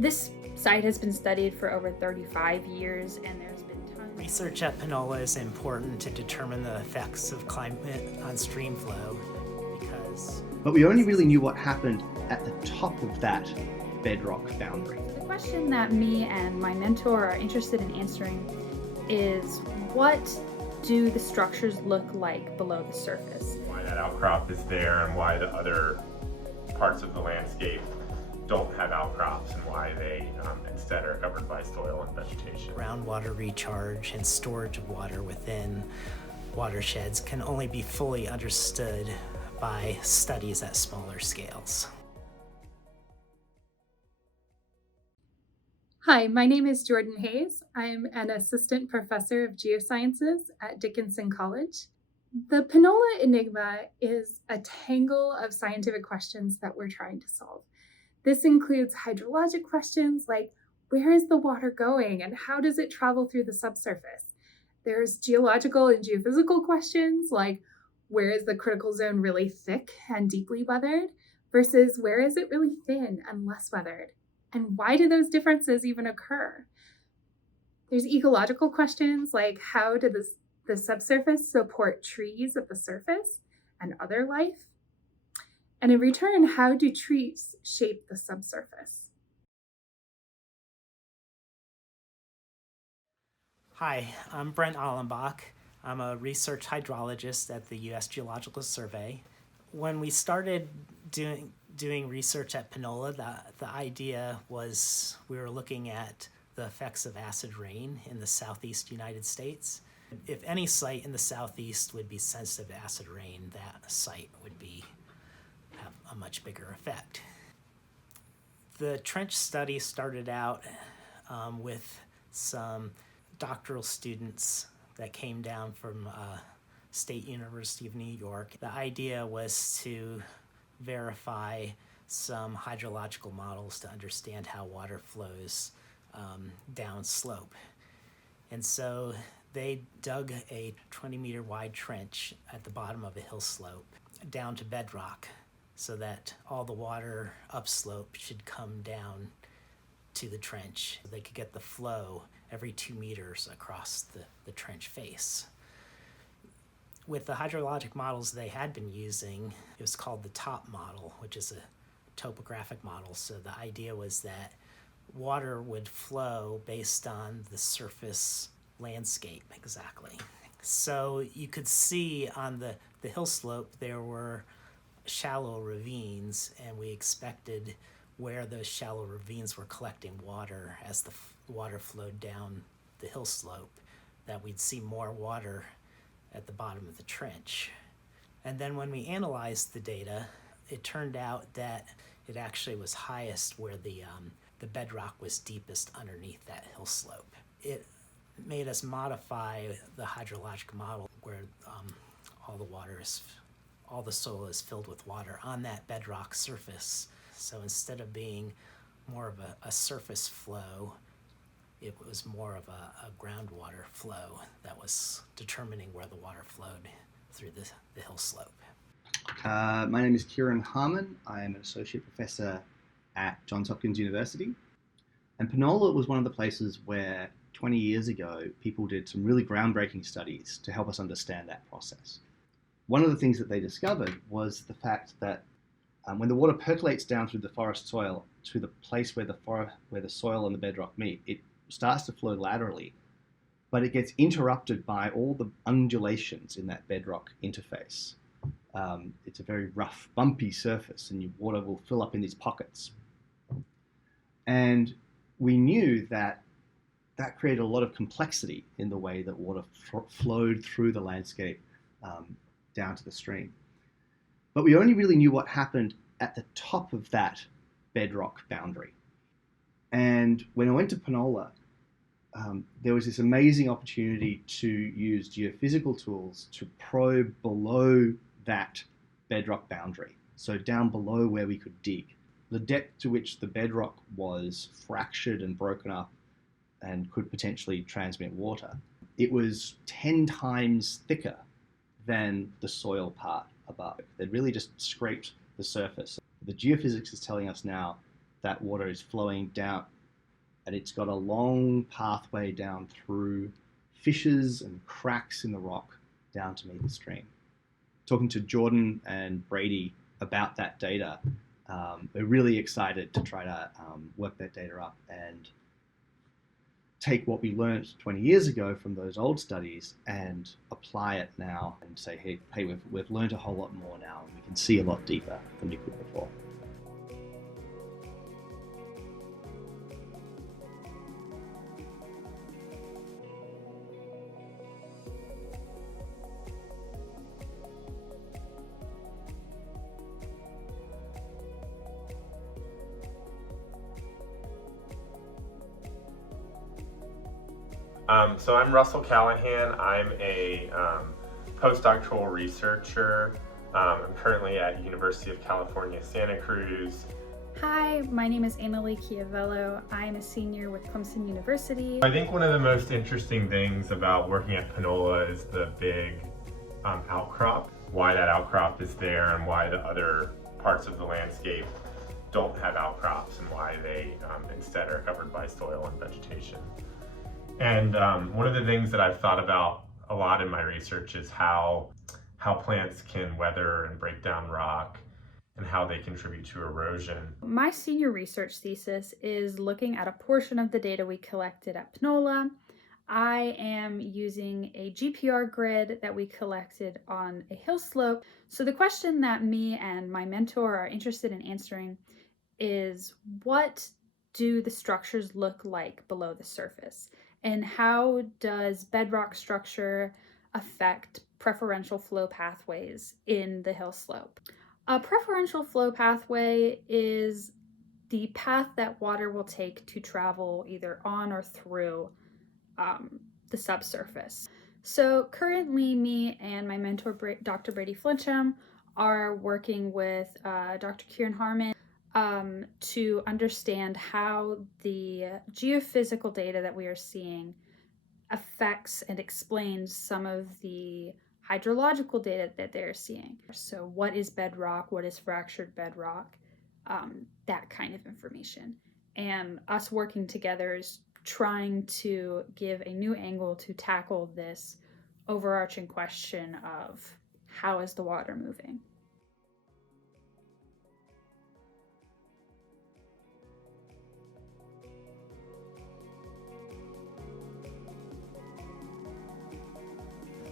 This site has been studied for over 35 years, and there's been tons. Research at Panola is important to determine the effects of climate on stream flow because... But we only really knew what happened at the top of that bedrock boundary. The question that me and my mentor are interested in answering is, what do the structures look like below the surface? Why that outcrop is there and why the other parts of the landscape don't have outcrops and why they instead are covered by soil and vegetation. Groundwater recharge and storage of water within watersheds can only be fully understood by studies at smaller scales. Hi, my name is Jordan Hayes. I'm an assistant professor of geosciences at Dickinson College. The Panola Enigma is a tangle of scientific questions that we're trying to solve. This includes hydrologic questions like, where is the water going and how does it travel through the subsurface? There's geological and geophysical questions like, where is the critical zone really thick and deeply weathered versus where is it really thin and less weathered? And why do those differences even occur? There's ecological questions like, how do the subsurface support trees at the surface and other life? And in return, how do trees shape the subsurface? Hi, I'm Brent Allenbach. I'm a research hydrologist at the U.S. Geological Survey. When we started doing research at Panola, the idea was we were looking at the effects of acid rain in the southeast United States. If any site in the southeast would be sensitive to acid rain, that site would have a much bigger effect. The trench study started out with some doctoral students that came down from State University of New York. The idea was to verify some hydrological models to understand how water flows downslope. And so they dug a 20-meter wide trench at the bottom of a hill slope down to bedrock so that all the water upslope should come down to the trench. They could get the flow every 2 meters across the trench face. With the hydrologic models they had been using, it was called the top model, which is a topographic model. So the idea was that water would flow based on the surface landscape exactly. So you could see on the hill slope there were shallow ravines, and we expected where those shallow ravines were collecting water as the water flowed down the hill slope, that we'd see more water at the bottom of the trench. And then when we analyzed the data, it turned out that it actually was highest where the bedrock was deepest underneath that hill slope. It made us modify the hydrologic model where all the soil is filled with water on that bedrock surface. So instead of being more of a surface flow, it was more of a groundwater flow that was determining where the water flowed through the hill slope. My name is Kieran Harmon. I am an associate professor at Johns Hopkins University. And Panola was one of the places where 20 years ago, people did some really groundbreaking studies to help us understand that process. One of the things that they discovered was the fact that when the water percolates down through the forest soil to the place where the soil and the bedrock meet, it starts to flow laterally, but it gets interrupted by all the undulations in that bedrock interface. It's a very rough, bumpy surface, and your water will fill up in these pockets. And we knew that created a lot of complexity in the way that water flowed through the landscape down to the stream. But we only really knew what happened at the top of that bedrock boundary. And when I went to Panola, there was this amazing opportunity to use geophysical tools to probe below that bedrock boundary, so down below where we could dig. The depth to which the bedrock was fractured and broken up and could potentially transmit water, it was 10 times thicker than the soil part above. They'd really just scraped the surface. The geophysics is telling us now that water is flowing down, and it's got a long pathway down through fissures and cracks in the rock down to meet the stream. Talking to Jordan and Brady about that data, we're really excited to try to work that data up and take what we learned 20 years ago from those old studies and apply it now and say, hey, we've learned a whole lot more now and we can see a lot deeper than we could before. So I'm Russell Callahan. I'm a postdoctoral researcher. I'm currently at University of California, Santa Cruz. Hi, my name is Natalie. I'm a senior with Clemson University. I think one of the most interesting things about working at Panola is the big outcrop. Why that outcrop is there and why the other parts of the landscape don't have outcrops and why they instead are covered by soil and vegetation. And one of the things that I've thought about a lot in my research is how plants can weather and break down rock and how they contribute to erosion. My senior research thesis is looking at a portion of the data we collected at Panola. I am using a GPR grid that we collected on a hill slope. So the question that me and my mentor are interested in answering is, what do the structures look like below the surface? And how does bedrock structure affect preferential flow pathways in the hill slope? A preferential flow pathway is the path that water will take to travel either on or through the subsurface. So currently me and my mentor, Dr. Brady Flincham, are working with Dr. Kieran Harmon to understand how the geophysical data that we are seeing affects and explains some of the hydrological data that they're seeing. So what is bedrock, what is fractured bedrock, that kind of information. And us working together is trying to give a new angle to tackle this overarching question of how is the water moving.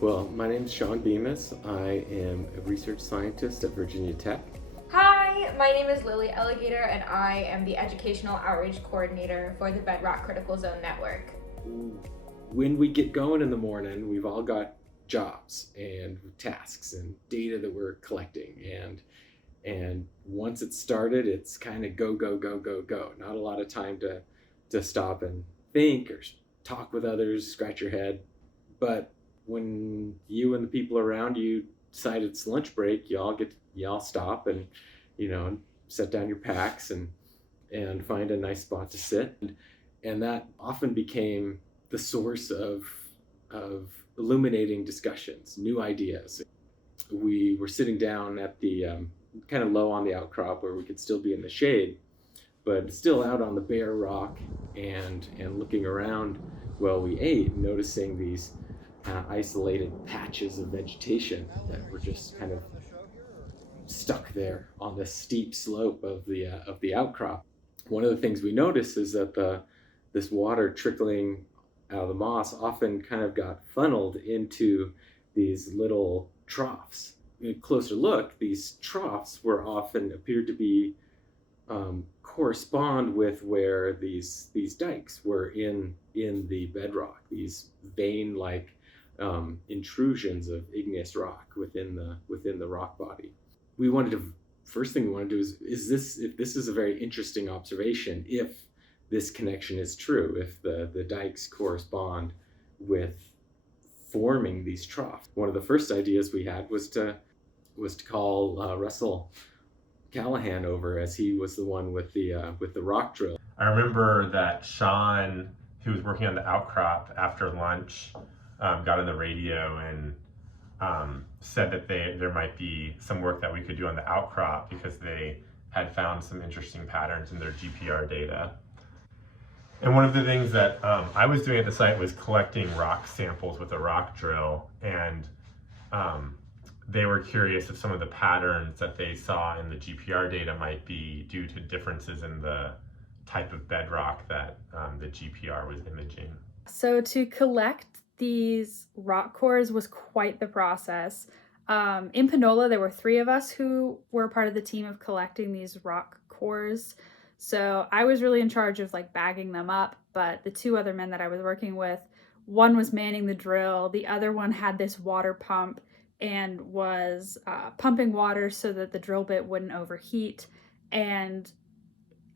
Well, my name is Sean Bemis. I am a research scientist at Virginia Tech. Hi, my name is Lily Alligator and I am the Educational Outreach Coordinator for the Bedrock Critical Zone Network. When we get going in the morning, we've all got jobs and tasks and data that we're collecting. And once it's started, it's kind of go, go, go, go, go. Not a lot of time to stop and think or talk with others, scratch your head. But when you and the people around you decide it's lunch break, y'all stop and, set down your packs and find a nice spot to sit. And that often became the source of illuminating discussions, new ideas. We were sitting down at the kind of low on the outcrop where we could still be in the shade, but still out on the bare rock and looking around while we ate, noticing these isolated patches of vegetation that were just kind of stuck there on the steep slope of the outcrop. One of the things we noticed is that this water trickling out of the moss often kind of got funneled into these little troughs. In a closer look, these troughs appeared to be correspond with where these dikes were in the bedrock, these vein-like intrusions of igneous rock within the rock body. First thing we want to do is if this is a very interesting observation, if this connection is true, if the dikes correspond with forming these troughs. One of the first ideas we had was to call Russell Callahan over, as he was the one with the rock drill. I remember that Sean, who was working on the outcrop after lunch, got on the radio and said that there might be some work that we could do on the outcrop because they had found some interesting patterns in their GPR data. And one of the things that I was doing at the site was collecting rock samples with a rock drill, and they were curious if some of the patterns that they saw in the GPR data might be due to differences in the type of bedrock that the GPR was imaging. So to collect these rock cores was quite the process. In Panola, there were 3 of us who were part of the team of collecting these rock cores. So I was really in charge of like bagging them up, but the 2 other men that I was working with, one was manning the drill, the other one had this water pump and was pumping water so that the drill bit wouldn't overheat. And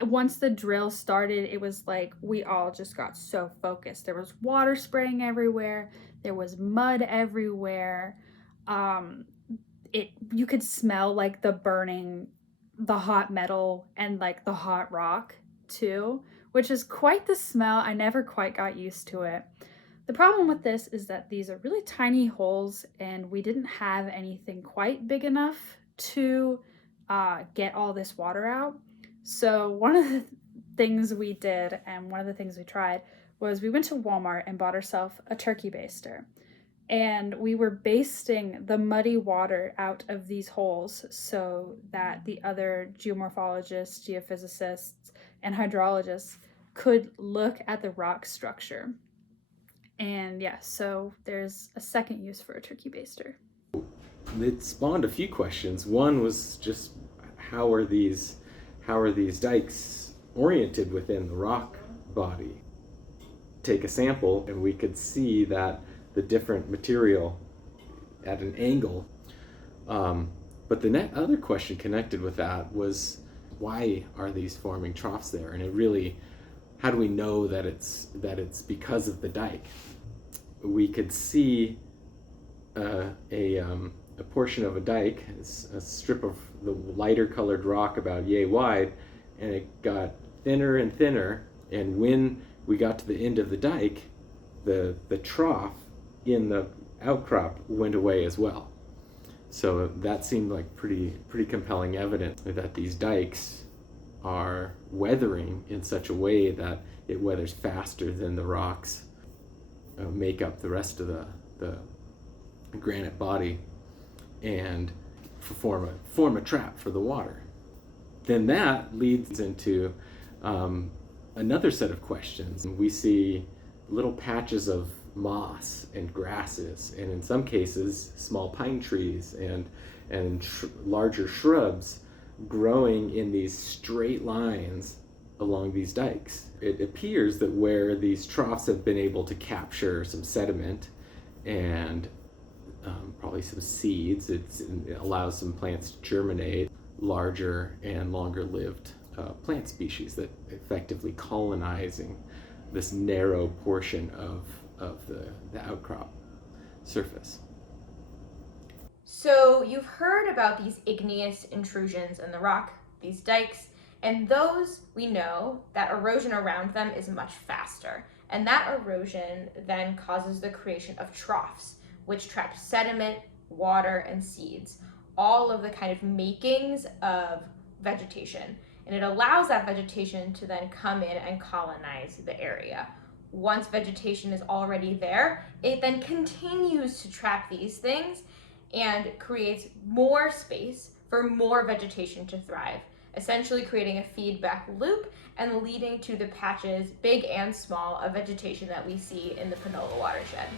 once the drill started, it was like we all just got so focused. There was water spraying everywhere, there was mud everywhere. You could smell like the hot metal and like the hot rock too, which is quite the smell. I never quite got used to it. The problem with this is that these are really tiny holes and we didn't have anything quite big enough to get all this water out. So one of the things we did and one of the things we tried was we went to Walmart and bought ourselves a turkey baster. And we were basting the muddy water out of these holes so that the other geomorphologists, geophysicists, and hydrologists could look at the rock structure. And yeah, so there's a second use for a turkey baster. It spawned a few questions. One was just how are these dikes oriented within the rock body? Take a sample and we could see that the different material at an angle. But the other question connected with that was, why are these forming troughs there? And it really, how do we know that it's because of the dike? We could see a portion of a dike, a strip of the lighter colored rock about yay wide, and it got thinner and thinner. And when we got to the end of the dike, the trough in the outcrop went away as well. So that seemed like pretty compelling evidence that these dikes are weathering in such a way that it weathers faster than the rocks make up the rest of the granite body and form a trap for the water. Then that leads into another set of questions. We see little patches of moss and grasses, and in some cases small pine trees and larger shrubs growing in these straight lines along these dikes. It appears that where these troughs have been able to capture some sediment and probably some seeds, it allows some plants to germinate, larger and longer lived plant species that effectively colonizing this narrow portion of the outcrop surface. So you've heard about these igneous intrusions in the rock, these dikes, and those we know that erosion around them is much faster. And that erosion then causes the creation of troughs, which trap sediment, water, and seeds, all of the kind of makings of vegetation. And it allows that vegetation to then come in and colonize the area. Once vegetation is already there, it then continues to trap these things and creates more space for more vegetation to thrive, essentially creating a feedback loop and leading to the patches, big and small, of vegetation that we see in the Panola watershed.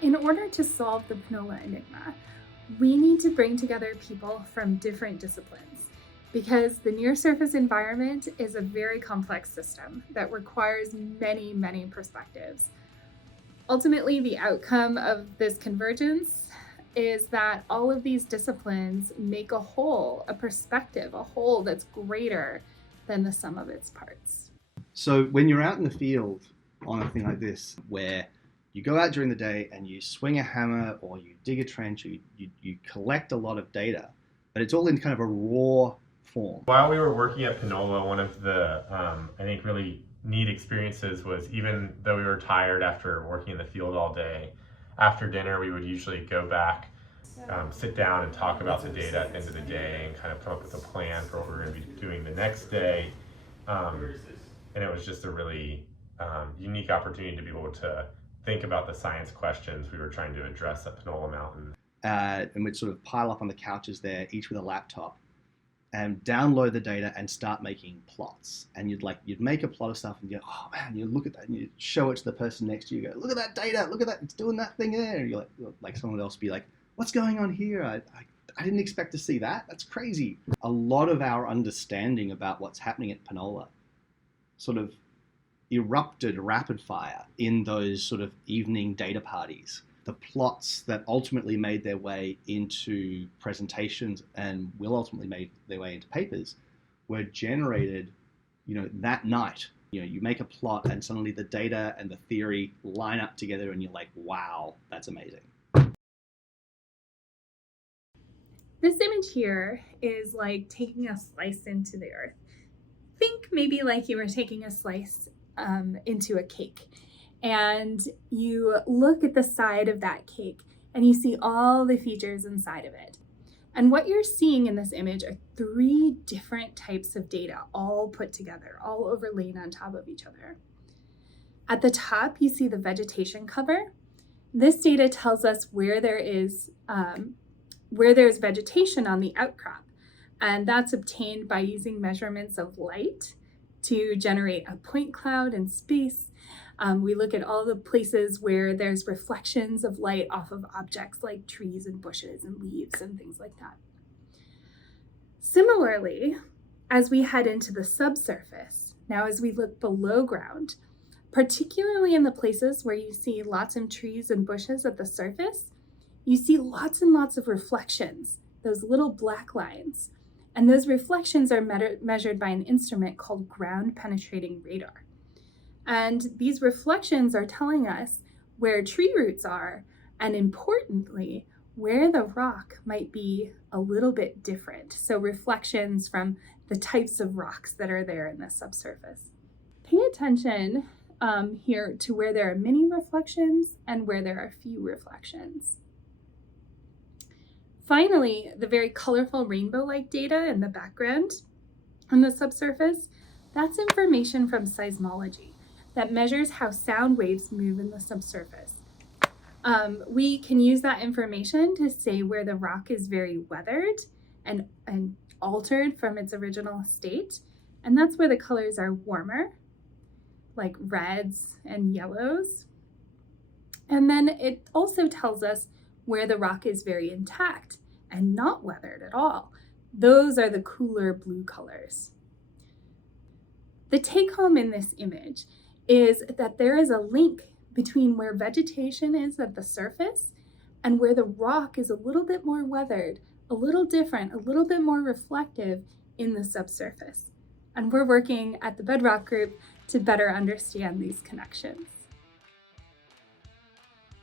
In order to solve the Panola Enigma, we need to bring together people from different disciplines, because the near-surface environment is a very complex system that requires many, many perspectives. Ultimately, the outcome of this convergence is that all of these disciplines make a whole, a perspective, a whole that's greater than the sum of its parts. So when you're out in the field on a thing like this, where you go out during the day and you swing a hammer or you dig a trench, or you collect a lot of data, but it's all in kind of a raw form. While we were working at Panola, one of the, I think, really neat experiences was, even though we were tired after working in the field all day, after dinner, we would usually go back, sit down and talk about the data at the end of the day and kind of come up with a plan for what we're going to be doing the next day. And it was just a really unique opportunity to be able to think about the science questions we were trying to address at Panola Mountain. And we'd sort of pile up on the couches there, each with a laptop, and download the data and start making plots. And you'd make a plot of stuff and you go, oh man, you look at that, and you show it to the person next to you, go, look at that data, look at that, it's doing that thing there. And you're like someone else be like, what's going on here? I didn't expect to see that. That's crazy. A lot of our understanding about what's happening at Panola sort of erupted rapid fire in those sort of evening data parties. The plots that ultimately made their way into presentations and will ultimately make their way into papers were generated, that night. You make a plot and suddenly the data and the theory line up together and you're like, wow, that's amazing. This image here is like taking a slice into the earth. Think maybe like you were taking a slice into a cake, and you look at the side of that cake and you see all the features inside of it. And what you're seeing in this image are 3 different types of data all put together, all overlaid on top of each other. At the top, you see the vegetation cover. This data tells us where there's vegetation on the outcrop, and that's obtained by using measurements of light to generate a point cloud in space. We look at all the places where there's reflections of light off of objects like trees and bushes and leaves and things like that. Similarly, as we head into the subsurface, now as we look below ground, particularly in the places where you see lots of trees and bushes at the surface, you see lots and lots of reflections, those little black lines. And those reflections are measured by an instrument called ground penetrating radar. And these reflections are telling us where tree roots are, and importantly, where the rock might be a little bit different. So reflections from the types of rocks that are there in the subsurface. Pay attention here to where there are many reflections and where there are few reflections. Finally, the very colorful rainbow-like data in the background on the subsurface, that's information from seismology that measures how sound waves move in the subsurface. We can use that information to say where the rock is very weathered and altered from its original state, and that's where the colors are warmer, like reds and yellows. And then it also tells us where the rock is very intact and not weathered at all. Those are the cooler blue colors. The take home in this image is that there is a link between where vegetation is at the surface and where the rock is a little bit more weathered, a little different, a little bit more reflective in the subsurface. And we're working at the Bedrock Group to better understand these connections.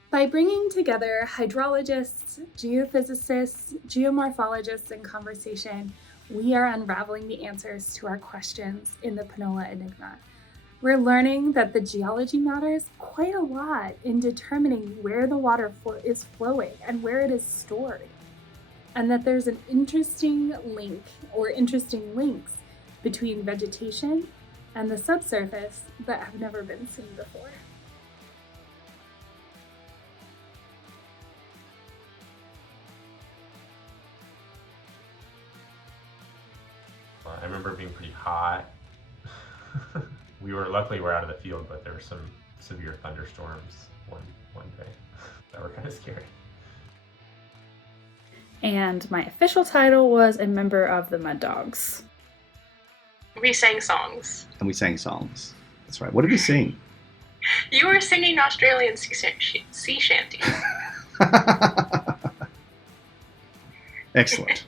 By bringing together hydrologists, geophysicists, geomorphologists in conversation, we are unraveling the answers to our questions in the Panola Enigma. We're learning that the geology matters quite a lot in determining where the water is flowing and where it is stored, and that there's an interesting link or interesting links between vegetation and the subsurface that have never been seen before. I remember being pretty hot. Luckily we're out of the field, but there were some severe thunderstorms one day that were kind of scary. And my official title was a member of the Mud Dogs. We sang songs. And we sang songs. That's right. What did we sing? You were singing Australian sea shanties. Excellent.